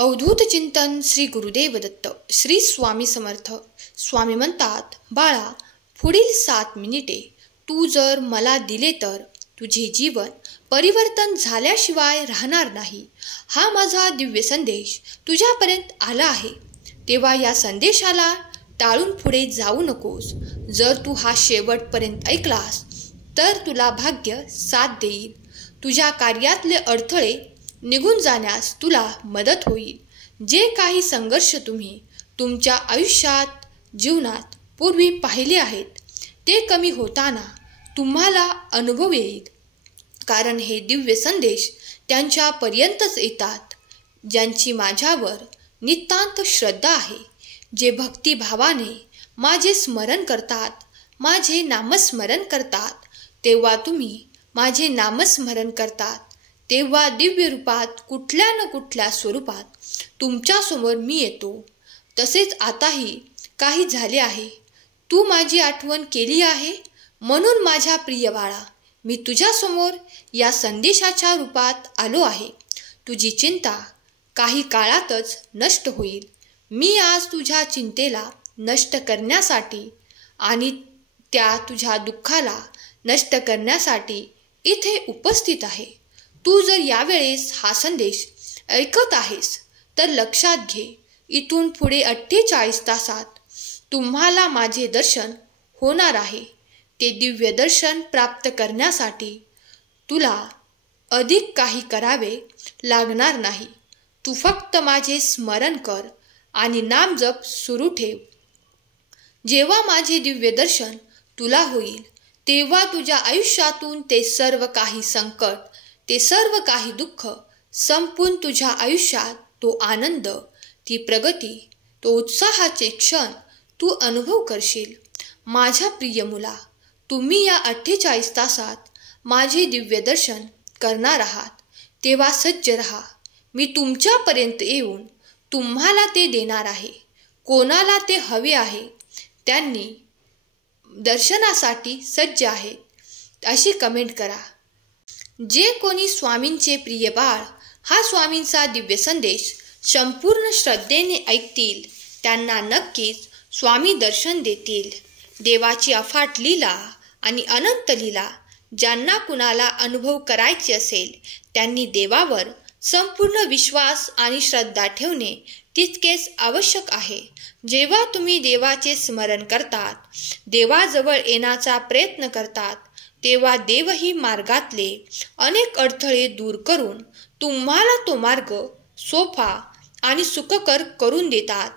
अवधूत चिंतन श्री गुरुदेव दत्त. श्री स्वामी समर्थ. स्वामी म्हणतात, बाळा, पुढील 7 मिनिटे तू जर मला दिले तर तुझे जीवन परिवर्तन झाल्याशिवाय राहणार नाही. हा माझा दिव्य संदेश तुझ्यापर्यंत आला आहे. तेव्हा या संदेशाला टाळून पुढे जाऊ नकोस. जर तू हा शेवटपर्यंत ऐकलास तर तुला भाग्य साथ देईल. तुझ्या कार्यातले अडथळे निघून जाण्यास तुला मदत होईल. जे काही संघर्ष तुम्ही तुमच्या आयुष्यात जीवनात पूर्वी पाहिले आहेत ते कमी होताना तुम्हाला अनुभव येईल. कारण हे दिव्य संदेश त्यांच्यापर्यंतच येतात ज्यांची माझ्यावर नितांत श्रद्धा आहे, जे भक्तिभावाने माझे स्मरण करतात, माझे नामस्मरण करतात. तेव्हा तुम्ही माझे नामस्मरण करतात तेव्हा दिव्य रूपात कुठल्या न कुठल्या स्वरूपात तुमच्यासमोर मी येतो. तसेच आताही काही झाले आहे. तू माझी आठवण केली आहे. म्हणून माझ्या प्रिय बाळा, मी तुझ्यासमोर या संदेशाच्या रूपात आलो आहे. तुझी चिंता काही काळातच नष्ट होईल. मी आज तुझ्या चिंतेला नष्ट करण्यासाठी आणि त्या तुझ्या दुःखाला नष्ट करण्यासाठी इथे उपस्थित आहे. तू जर यावेळेस हा संदेश ऐकत आहेस तर लक्षात घे, इथून पुढे 48 तासात तुम्हाला माझे दर्शन होणार आहे. ते दिव्य दर्शन प्राप्त करण्यासाठी तुला अधिक काही करावे लागणार नाही. तू फक्त माझे स्मरण कर आणि नामजप सुरू ठेव. जेव्हा माझे दिव्य दर्शन तुला होईल तेव्हा तुझ्या आयुष्यातून ते सर्व काही संकट, ते सर्व काही दुःख संपून तुझ्या आयुष्यात तो आनंद, ती प्रगती, तो उत्साहाचे क्षण तू अनुभव करशील. माझ्या प्रिय मुला, तुम्ही या 48 तासात माझे दिव्य दर्शन करणार आहात. तेव्हा सज्ज रहा. मी तुमच्यापर्यंत येऊन तुम्हाला ते देणार आहे. कोणाला ते हवे आहे त्यांनी दर्शनासाठी सज्ज आहेत अशी कमेंट करा. जे कोणी स्वामींचे प्रिय बाळ हा स्वामींचा दिव्य संदेश संपूर्ण श्रद्धेने ऐकतील त्यांना नक्कीच स्वामी दर्शन देतील. देवाची अफाट लीला आणि अनंत लीला ज्यांना कुणाला अनुभव करायचे असेल त्यांनी देवावर संपूर्ण विश्वास आणि श्रद्धा ठेवणे तितकेच आवश्यक आहे. जेव्हा तुम्ही देवाचे स्मरण करतात, देवाजवळ येण्याचा प्रयत्न करतात, तेव्हा देवही मार्गातले अनेक अडथळे दूर करून तुम्हाला तो मार्ग सोपा आणि सुखकर करून देतात.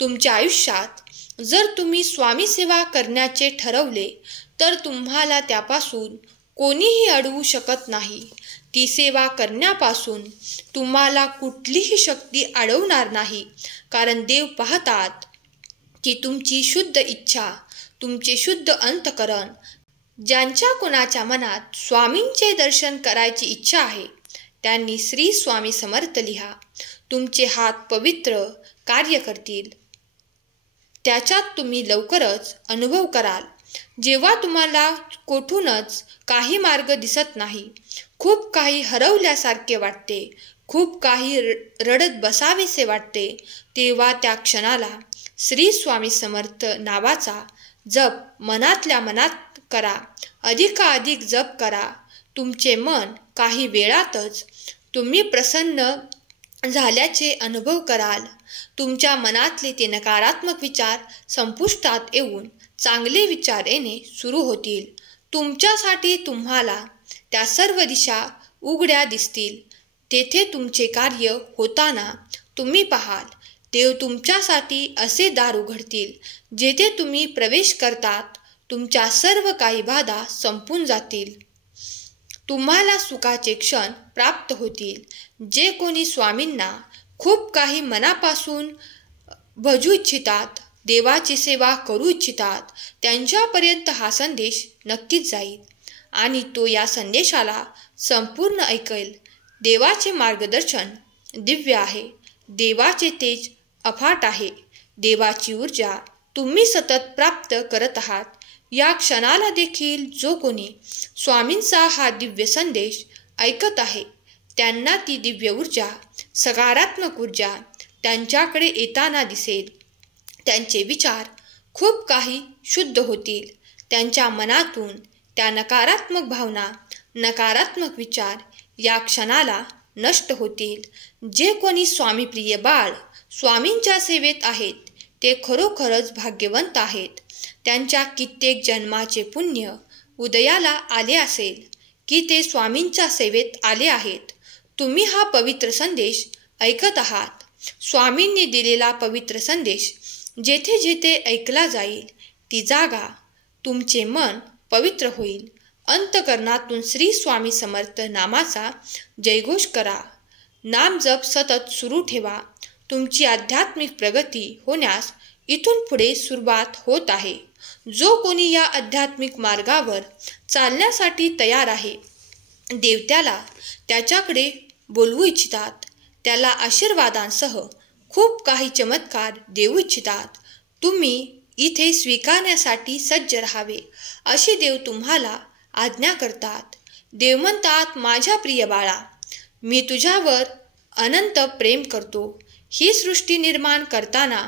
तुमच्या आयुष्यात जर तुम्ही स्वामी सेवा करण्याचे ठरवले तर तुम्हाला त्यापासून कोणीही अडवू शकत नाही. ती सेवा करण्यापासून तुम्हाला कुठलीही शक्ती अडवणार नाही. कारण देव पाहतात की तुमची शुद्ध इच्छा, तुमचे शुद्ध अंतःकरण. ज्यांच्या कोणाच्या मनात स्वामींचे दर्शन करायची इच्छा आहे त्यांनी श्री स्वामी समर्थ लिहा. तुमचे हात पवित्र कार्य करतील. त्याच्यात तुम्ही लवकरच अनुभव कराल. जेव्हा तुम्हाला कोठूनच काही मार्ग दिसत नाही, खूप काही हरवल्यासारखे वाटते, खूप काही रडत बसावेसे वाटते, तेव्हा त्या क्षणाला श्री स्वामी समर्थ नावाचा जप मनातल्या मनात करा. अधिकाधिक जप करा. तुमचे मन काही वेळातच तुम्ही प्रसन्न झाल्याचे अनुभव कराल. तुमच्या मनातले ते नकारात्मक विचार संपुष्टात येऊन चांगले विचार येणे सुरू होतील. तुमच्यासाठी तुम्हाला त्या सर्व दिशा उघड्या दिसतील. तेथे तुमचे कार्य होताना तुम्ही पाहाल. देव तुमच्यासाठी असे दार उघडतील जेथे तुम्ही प्रवेश करतात तुमच्या सर्व काही बाधा संपून जातील. तुम्हाला सुखाचे क्षण प्राप्त होतील. जे कोणी स्वामींना खूप काही मनापासून भजू इच्छितात, देवाची सेवा करू इच्छितात, त्यांच्यापर्यंत हा संदेश नक्कीच जाईल आणि तो या संदेशाला संपूर्ण ऐकेल. देवाचे मार्गदर्शन दिव्य आहे. देवाचे तेज अफाट आहे. देवाची ऊर्जा तुम्ही सतत प्राप्त करत आहात. या क्षणाला देखील जो कोणी स्वामींचा हा दिव्य संदेश ऐकत आहे त्यांना ती दिव्य ऊर्जा सकारात्मक ऊर्जा त्यांच्याकडे येताना दिसेल. त्यांचे विचार खूप काही शुद्ध होतील. त्यांच्या मनातून त्या नकारात्मक भावना, नकारात्मक विचार या क्षणाला नष्ट होतील. जे कोणी स्वामीप्रिय बाळ स्वामींच्या सेवेत आहेत ते खरोखरच भाग्यवंत आहेत. त्यांच्या कित्येक जन्माचे पुण्य उदयाला आले असेल की ते स्वामींच्या सेवेत आले आहेत. तुम्ही हा पवित्र संदेश ऐकत आहात. स्वामींनी दिलेला पवित्र संदेश जेथे जेथे ऐकला जाईल ती जागा तुमचे मन पवित्र होईल. अंतकरणातून श्री स्वामी समर्थ नामाचा जयघोष करा. नाम जप सतत सुरू ठेवा. तुमची आध्यात्मिक प्रगती होण्यास इथून पुढे सुरुवात होत आहे. जो कोणी या आध्यात्मिक मार्गावर चालण्यासाठी तयार आहे, देव त्याला त्याच्याकडे बोलवू इच्छितात. त्याला आशीर्वादांसह खूप काही चमत्कार देऊ इच्छितात. तुम्ही इथे स्वीकारण्यासाठी सज्ज राहावे अशी देव तुम्हाला आज्ञा करतात. देव म्हणतात, माझ्या प्रिय बाळा, मी तुझ्यावर अनंत प्रेम करतो. ही सृष्टी निर्माण करताना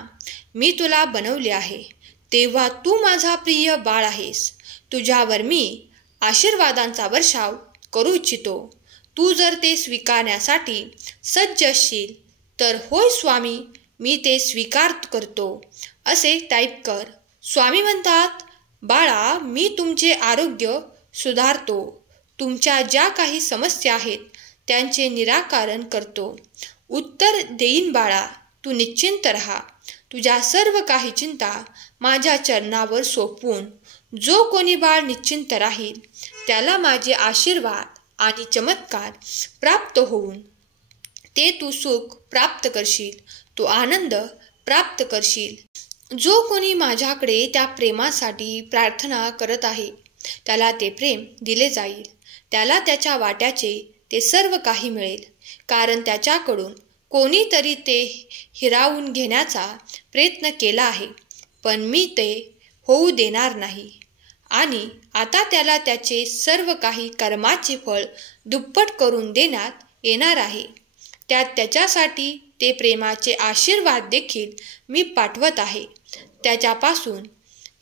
मी तुला बनवले आहे, तेव्हा तू माझा प्रिय बाळ आहेस. तुझ्यावर मी आशीर्वादांचा वर्षाव करू इच्छितो. तू जर ते स्वीकारण्यासाठी सज्ज असशील तर होय स्वामी, मी ते स्वीकार करतो असे टाईप कर. स्वामी म्हणतात, बाळा, मी तुमचे आरोग्य सुधारतो. तुमच्या ज्या काही समस्या आहेत त्यांचे निराकरण करतो. उत्तर देईन बाळा, तू निश्चिंत राहा. तुझ्या सर्व काही चिंता माझ्या चरणावर सोपवून जो कोणी बाळ निश्चिंत राहील त्याला माझे आशीर्वाद आणि चमत्कार प्राप्त होऊन ते तू सुख प्राप्त करशील, तो आनंद प्राप्त करशील. जो कोणी माझ्याकडे त्या प्रेमासाठी प्रार्थना करत आहे त्याला ते प्रेम दिले जाईल. त्याला त्याच्या वाट्याचे ते सर्व काही मिळेल, कारण त्याच्याकडून कोणीतरी ते हिरावून घेण्याचा प्रयत्न केला आहे, पण मी ते होऊ देणार नाही. आणि आता त्याला त्याचे सर्व काही कर्माचे फळ दुप्पट करून देण्यात येणार आहे. त्यात त्याच्यासाठी ते प्रेमाचे आशीर्वाद देखील मी पाठवत आहे. त्याच्यापासून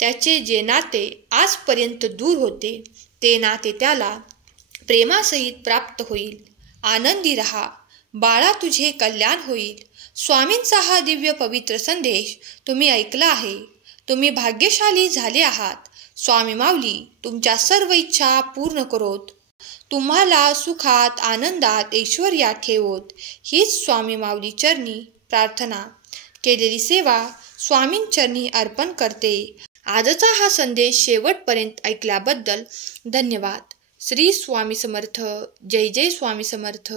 त्याचे जे नाते आजपर्यंत दूर होते ते नाते त्याला प्रेमासहित प्राप्त होईल. आनंदी रहा बाळा, तुझे कल्याण होईल. स्वामींचा हा दिव्य पवित्र संदेश तुम्ही ऐकला आहे. तुम्ही भाग्यशाली झाले आहात. स्वामी माऊली तुमच्या सर्व इच्छा पूर्ण करोत. तुम्हाला सुखात, आनंदात, ऐश्वर्यात ठेवोत. हीच स्वामी माऊली चरणी प्रार्थना. केलेली सेवा स्वामींचरणी अर्पण करते. आजचा हा संदेश शेवटपर्यंत ऐकल्याबद्दल धन्यवाद. श्री स्वामी समर्थ. जय जय स्वामी समर्थ.